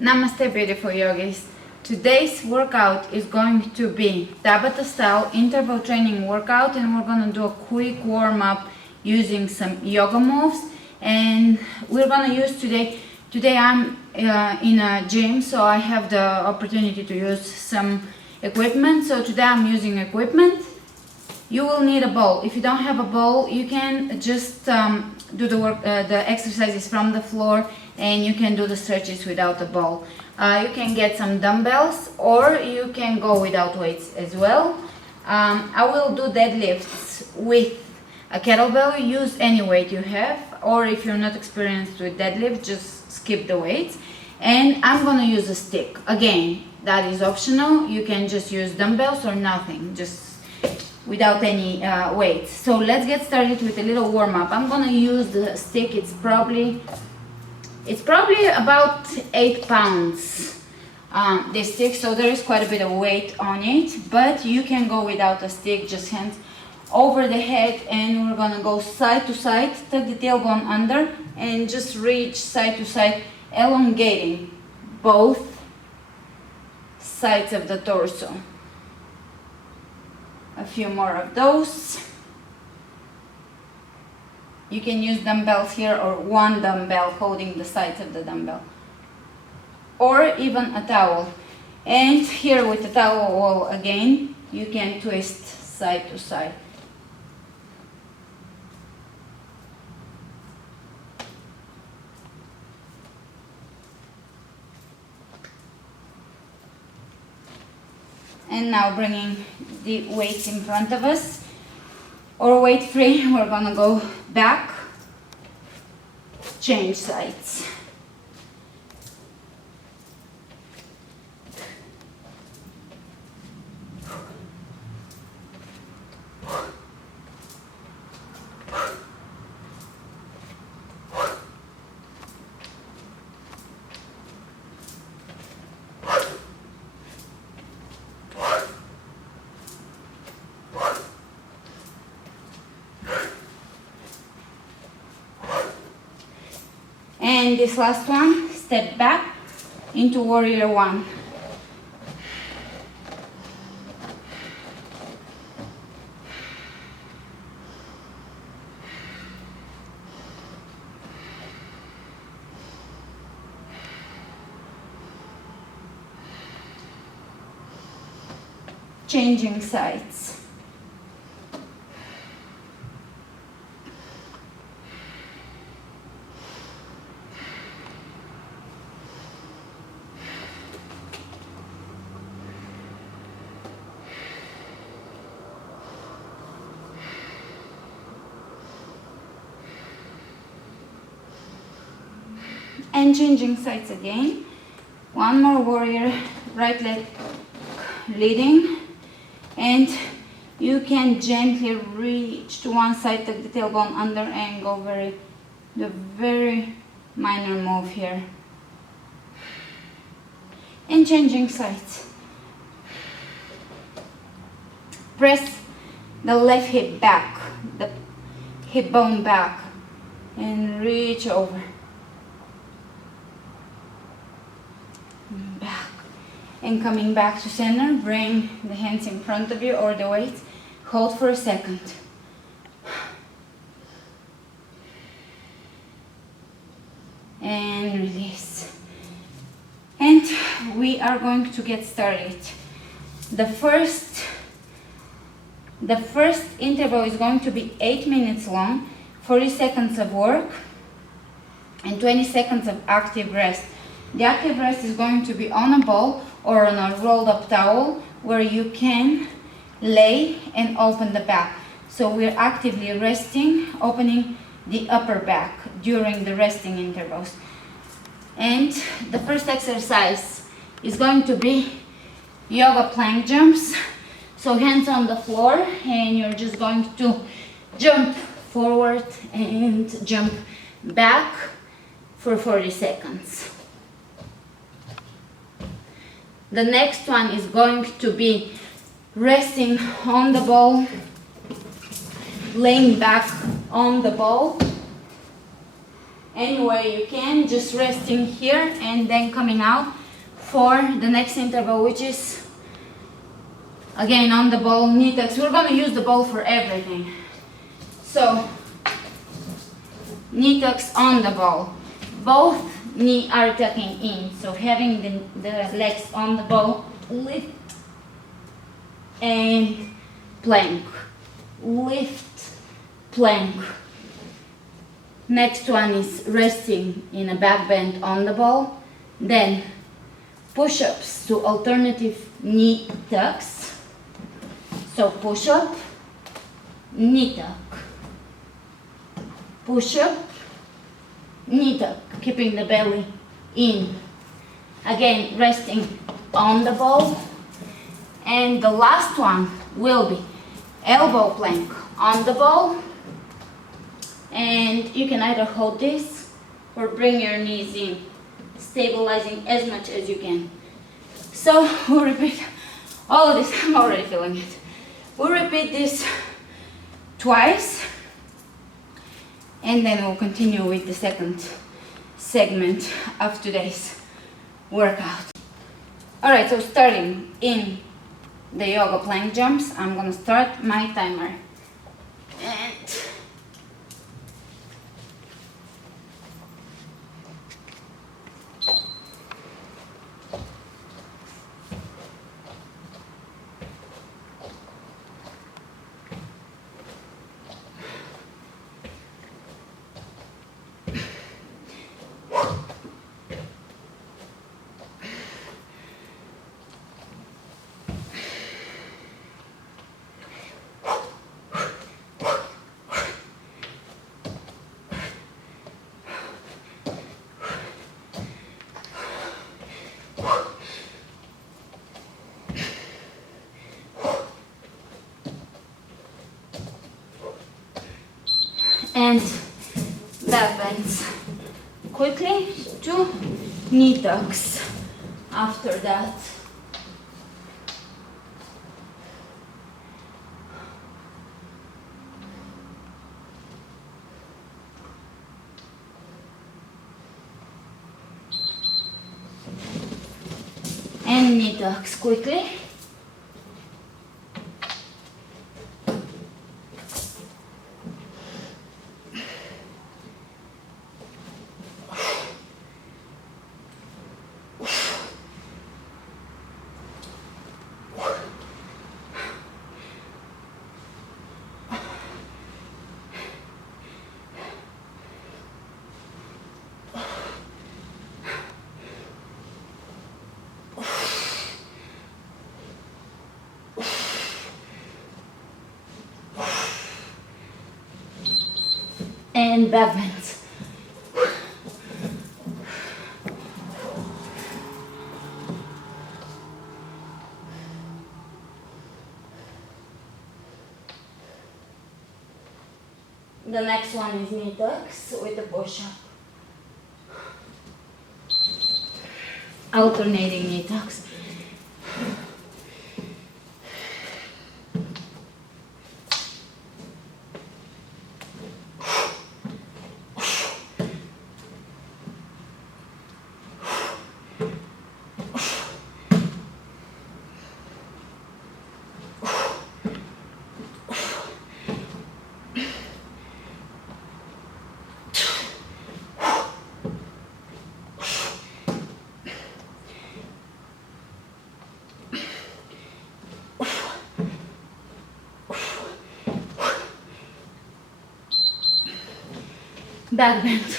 Namaste, beautiful yogis. Today's workout is going to be Tabata style interval training workout, and we're going to do a quick warm up using some yoga moves. And we're going to use today I'm in a gym, so I have the opportunity to use some equipment. So today I'm using equipment. You will need a ball. If you don't have a ball, you can just do the exercises from the floor, and you can do the stretches without a ball. You can get some dumbbells, or you can go without weights as well. I will do deadlifts with a kettlebell. Use any weight you have, or if you're not experienced with deadlift, just skip the weights. And I'm gonna use a stick. Again, that is optional. You can just use dumbbells or nothing, just without any weights. So let's get started with a little warm-up. I'm gonna use the stick. It's probably about 8 pounds, this stick, so there is quite a bit of weight on it, but you can go without a stick, just hands over the head, and we're gonna go side to side, tuck the tailbone under, and just reach side to side, elongating both sides of the torso. A few more of those. You can use dumbbells here, or one dumbbell holding the sides of the dumbbell, or even a towel. And here with the towel again, you can twist side to side. And now bringing the weights in front of us, or weight free, we're gonna go back, change sides. And this last one, step back into warrior one. Changing sides. And changing sides again. One more warrior, right leg leading, and you can gently reach to one side, tuck the tailbone under, and go the very minor move here. And changing sides. Press the left hip back, the hip bone back, and reach over. Back, and coming back to center, bring the hands in front of you or the weights, hold for a second, and release. And we are going to get started. The first interval is going to be 8 minutes long, 40 seconds of work and 20 seconds of active rest. The active rest is going to be on a ball or on a rolled up towel, where you can lay and open the back. So we're actively resting, opening the upper back during the resting intervals. And the first exercise is going to be yoga plank jumps. So hands on the floor, and you're just going to jump forward and jump back for 40 seconds. The next one is going to be resting on the ball, laying back on the ball, any way you can, just resting here and then coming out for the next interval, which is again on the ball, knee tucks. We're gonna use the ball for everything. So knee tucks on the ball. Both knee are tucking in. So having the legs on the ball, lift and plank. Lift, plank. Next one is resting in a back bend on the ball. Then push-ups to alternative knee tucks. So push-up, knee tuck. Push-up, knee tuck, keeping the belly in. Again, resting on the ball. And the last one will be elbow plank on the ball. And you can either hold this or bring your knees in, stabilizing as much as you can. So we'll repeat all of this. I'm already feeling it. We'll repeat this twice, and then we'll continue with the second segment of today's workout. Alright, so starting in the yoga plank jumps, I'm gonna start my timer. And back bends quickly to knee tucks after that. And knee tucks quickly. And back bends. The next one is knee tucks with a push-up. Alternating knee tucks. Back bend.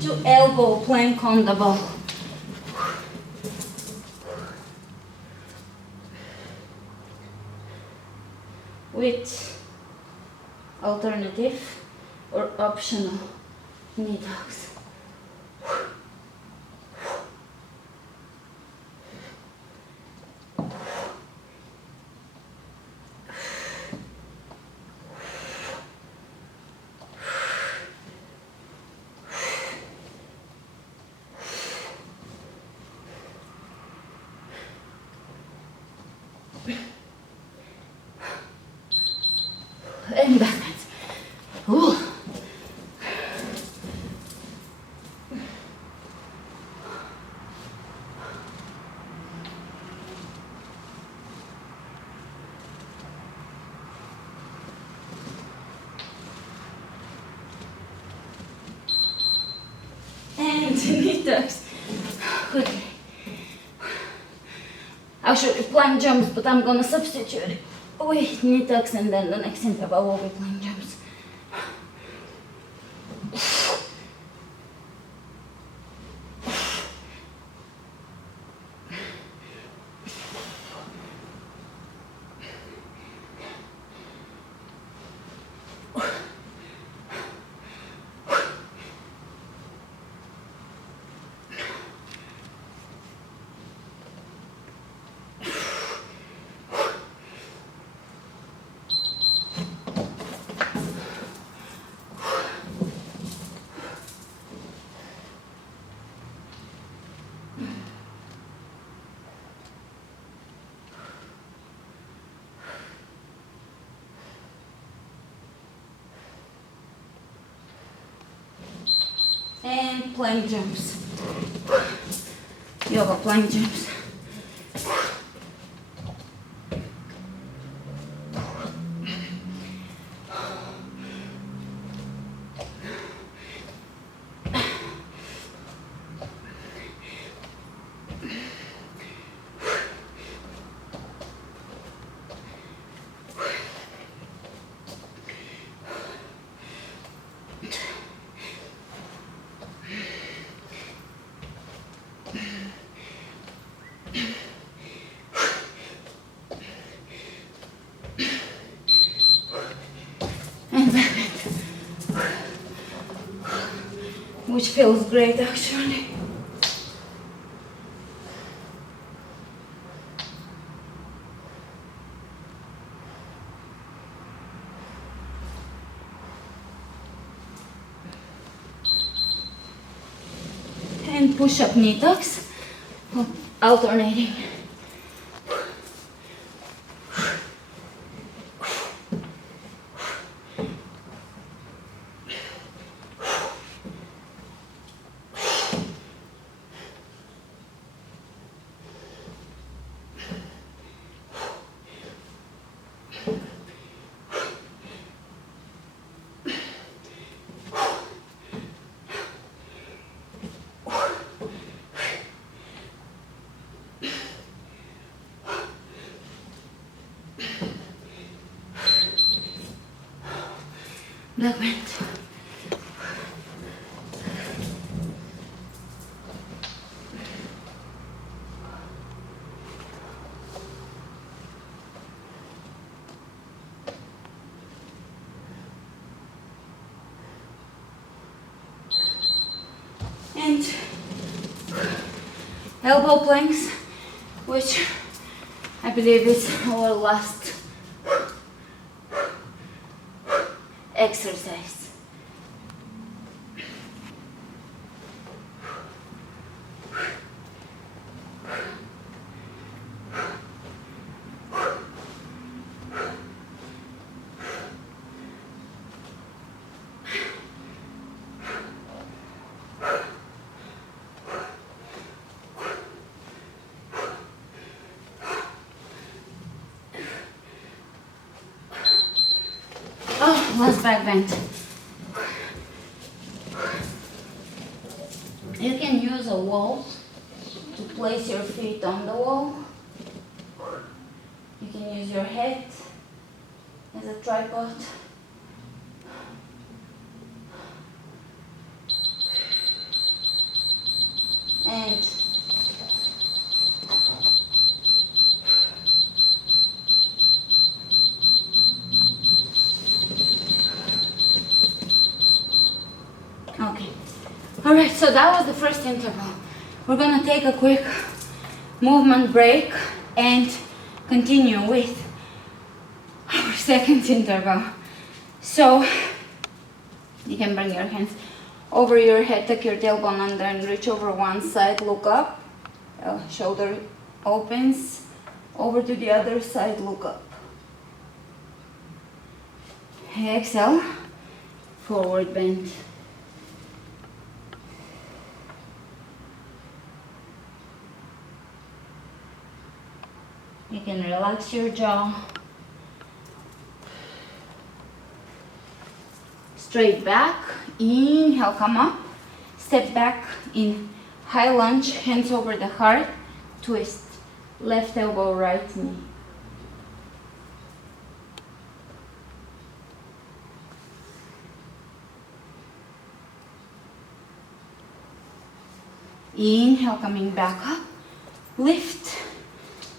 To elbow plank on the ball. With alternative or optional knee tucks. into knee tucks. Quickly. Actually, plank jumps, but I'm gonna substitute it with knee tucks, and then the next interval will be plank jumps. And plank jumps. Yoga plank jumps. Which feels great actually. And push-up knee tucks, alternating. Black band. And elbow planks, which I believe is our last exercise. Oh, last back bend. You can use a wall to place your feet on the wall. You can use your head as a tripod. And okay. Alright, so that was the first interval. We're gonna take a quick movement break and continue with our second interval. So you can bring your hands over your head, tuck your tailbone under and reach over one side, look up, shoulder opens, over to the other side, look up. Exhale, forward bend. You can relax your jaw. Straight back, inhale, come up. step back in high lunge, hands over the heart, twist, left elbow, right knee. Inhale, coming back up, lift,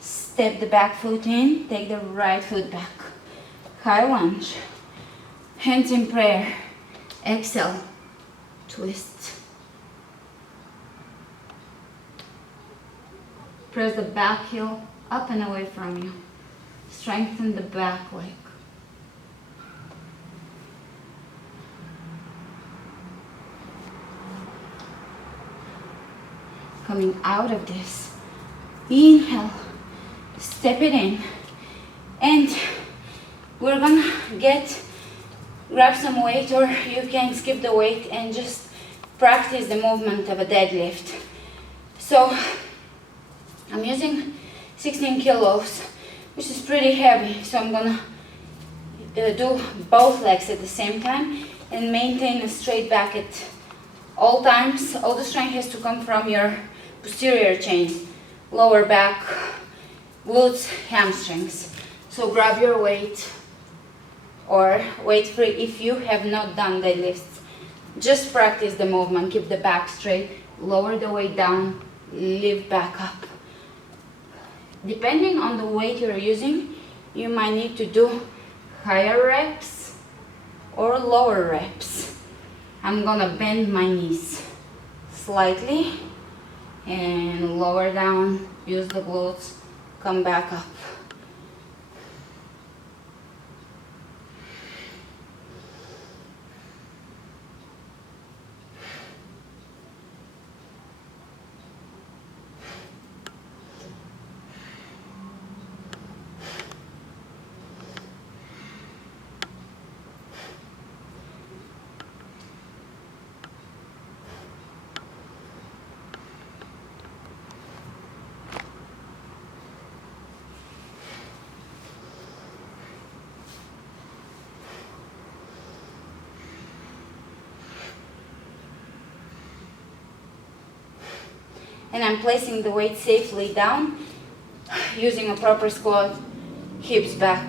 step the back foot in, take the right foot back, high lunge, hands in prayer, exhale, twist. Press the back heel up and away from you, strengthen the back leg. Coming out of this, inhale, step it in, and we're gonna grab some weight, or you can skip the weight and just practice the movement of a deadlift. So I'm using 16 kilos, which is pretty heavy, so I'm gonna do both legs at the same time and maintain a straight back at all times. All the strength has to come from your posterior chain, lower back, glutes, hamstrings. So grab your weight, or weight free if you have not done deadlifts. Just practice the movement, keep the back straight, lower the weight down, lift back up. Depending on the weight you're using, you might need to do higher reps or lower reps. I'm gonna bend my knees slightly and lower down, use the glutes, come back up. And I'm placing the weight safely down, using a proper squat, hips back.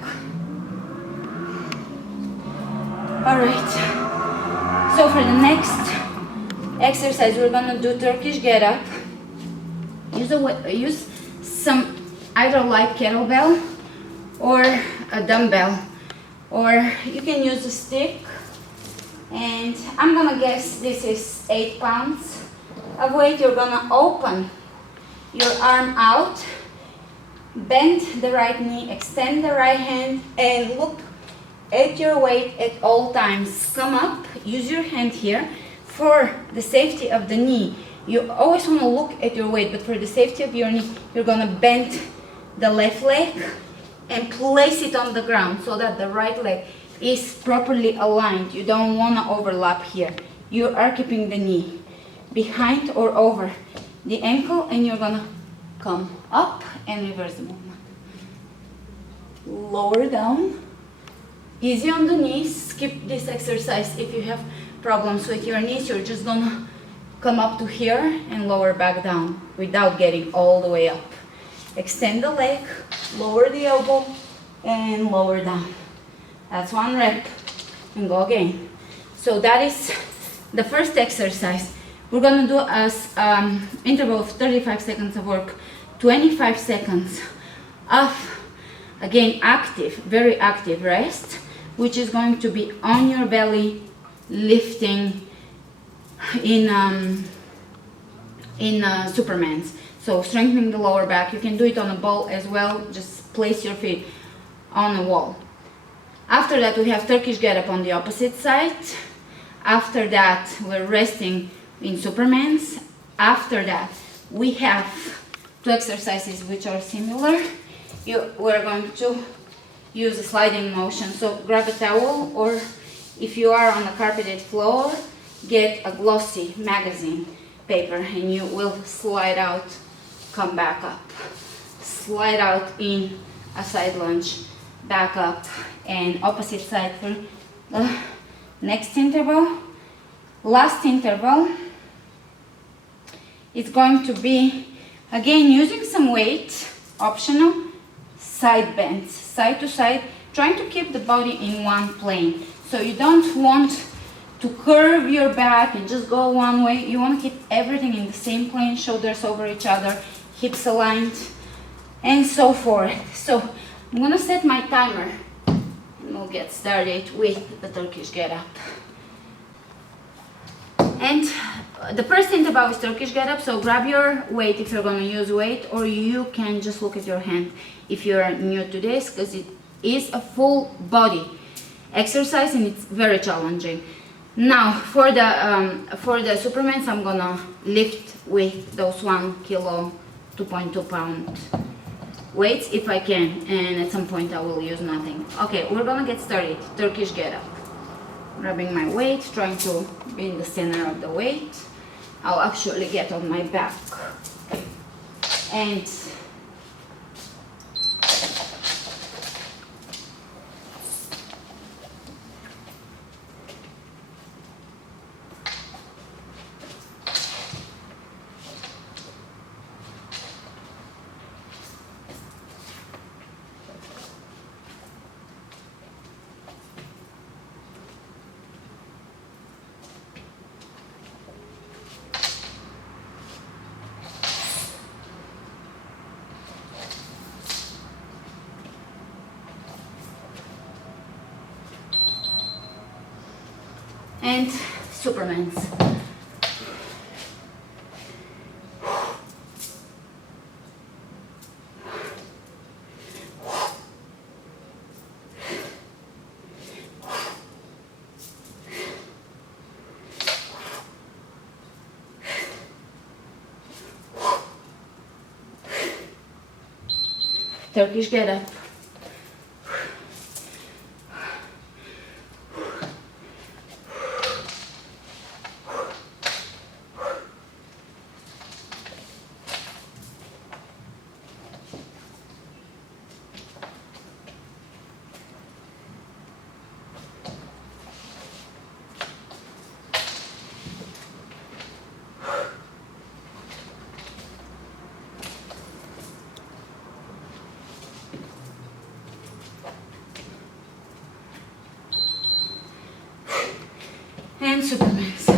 All right, so for the next exercise, we're gonna do Turkish get up. Use some either light kettlebell or a dumbbell, or you can use a stick. And I'm gonna guess this is 8 pounds. Of weight. You're gonna open your arm out, bend the right knee, extend the right hand, and look at your weight at all times. Come up, use your hand here for the safety of the knee. You always want to look at your weight, but for the safety of your knee, you're gonna bend the left leg and place it on the ground so that the right leg is properly aligned. You don't want to overlap here. You are keeping the knee behind or over the ankle, and you're gonna come up and reverse the movement. Lower down, easy on the knees. Skip this exercise if you have problems with your knees. You're just gonna come up to here and lower back down without getting all the way up. Extend the leg, lower the elbow, and lower down. That's 1 rep, and go again. So that is the first exercise. We're gonna do as interval of 35 seconds of work, 25 seconds of, again, active, very active rest, which is going to be on your belly, lifting in Superman's. So strengthening the lower back. You can do it on a ball as well. Just place your feet on a wall. After that, we have Turkish get up on the opposite side. After that, we're resting in Superman's. After that, we have 2 exercises which are similar. We're going to use a sliding motion. So grab a towel, or if you are on a carpeted floor, get a glossy magazine paper and you will slide out, come back up. Slide out in a side lunge, back up, and opposite side for the next interval. Last interval, it's going to be, again, using some weight, optional, side bends, side to side, trying to keep the body in one plane. So you don't want to curve your back and just go one way. You want to keep everything in the same plane, shoulders over each other, hips aligned, and so forth. So I'm gonna set my timer and we'll get started with the Turkish get up. And the first thing about is Turkish get up, so grab your weight if you're gonna use weight, or you can just look at your hand if you're new to this, because it is a full body exercise and it's very challenging. Now for the Supermans, I'm gonna lift with those 1 kilo, 2.2 pound weights if I can, and at some point I will use nothing. Okay, we're gonna get started. Turkish get up. Grabbing my weight, trying to be in the center of the weight. I'll actually get on my back. And Supermans. Turkish get up. And Supermans.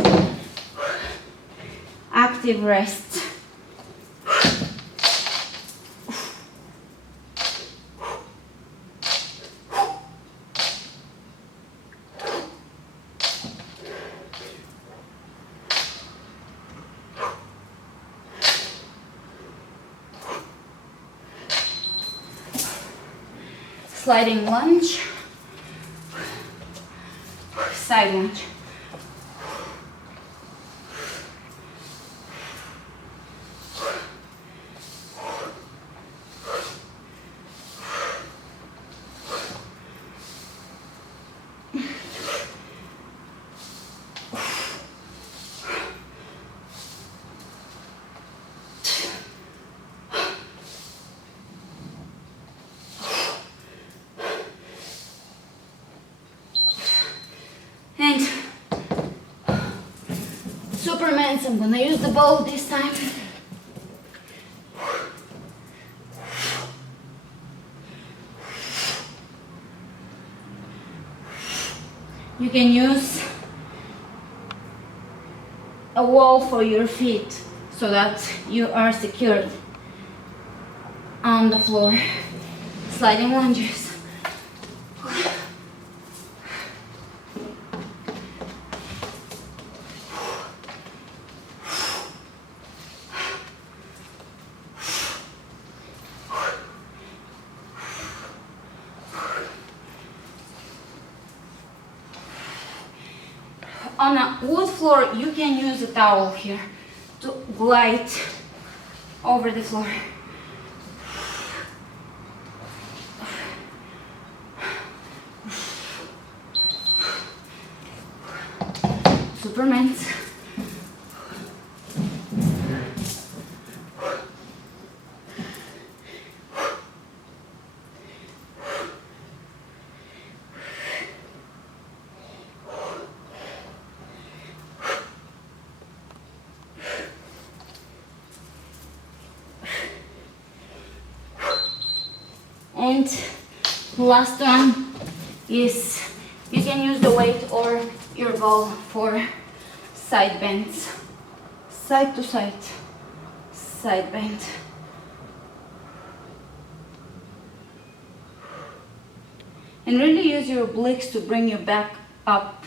Active rest. Sliding lunge. Side lunge. And Supermans, I'm gonna use the ball this time. You can use a wall for your feet so that you are secured on the floor. Sliding lunges. On a wood floor, you can use a towel here to glide over the floor. Supermans. And last one is you can use the weight or your ball for side bends, side to side, side bend. And really use your obliques to bring you back up.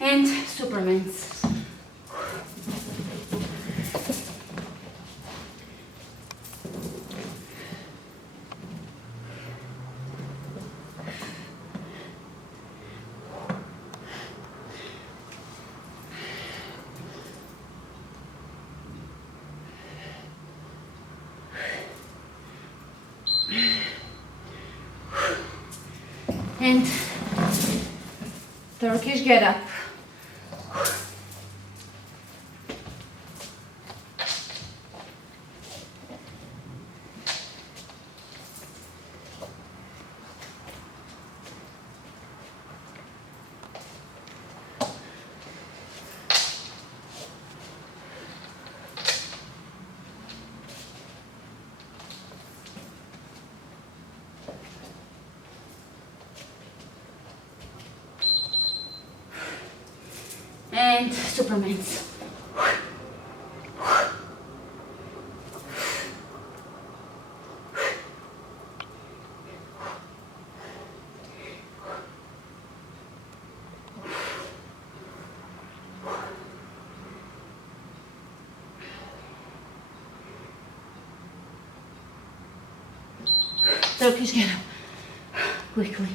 And Supermans. And Turkish get up. And Supermans. Turkish get up quickly.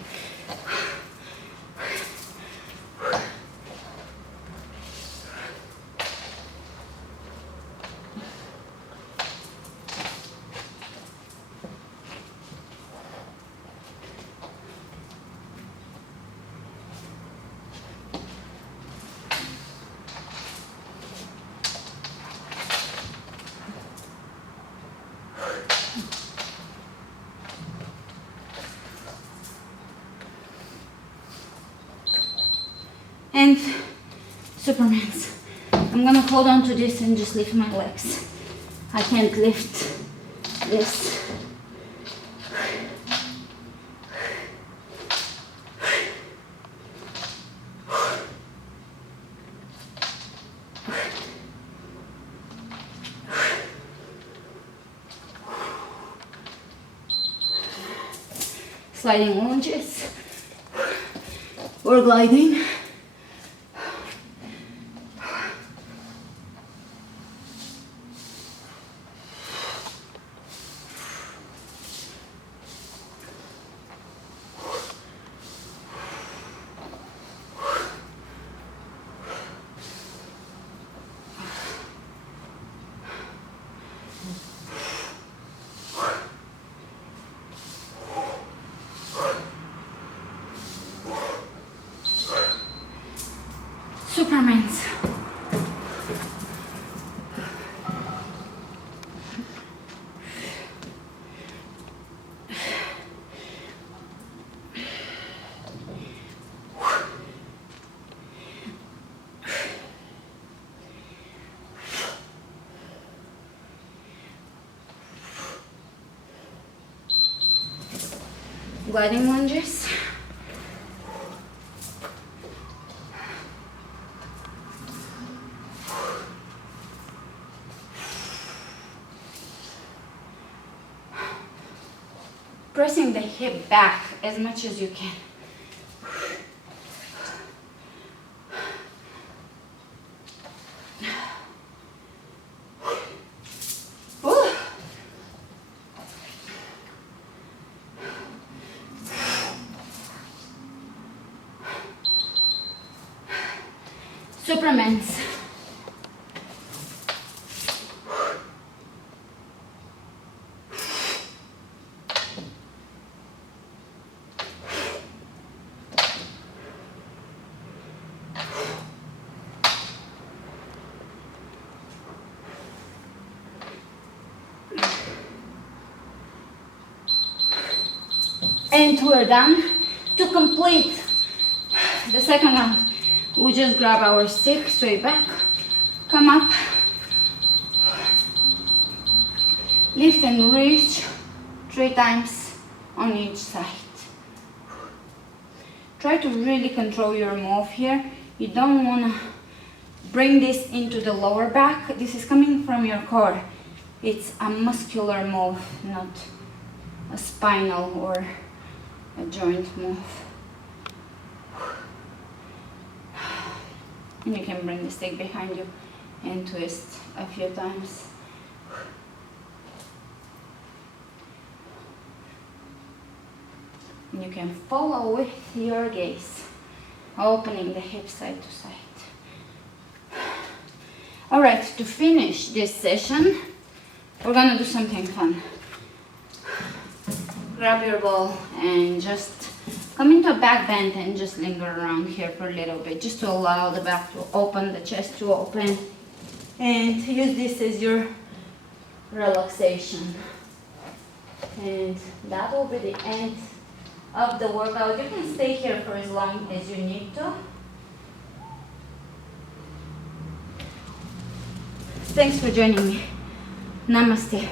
And Supermans. I'm gonna hold on to this and just lift my legs. I can't lift this. Sliding lunges or gliding. Supermans. Gliding lunges. Pressing the hip back as much as you can. Ooh. Supermans. And we're done. To complete the second round, we just grab our stick straight back, come up, lift and reach 3 times on each side. Try to really control your move here. You don't want to bring this into the lower back. This is coming from your core. It's a muscular move, not a spinal or a joint move. And you can bring the stick behind you and twist a few times. And you can follow with your gaze, opening the hips side to side. All right, to finish this session, we're gonna do something fun. Grab your ball and just come into a back bend and just linger around here for a little bit, just to allow the back to open, the chest to open, and use this as your relaxation. And that will be the end of the workout. You can stay here for as long as you need to. Thanks for joining me. Namaste.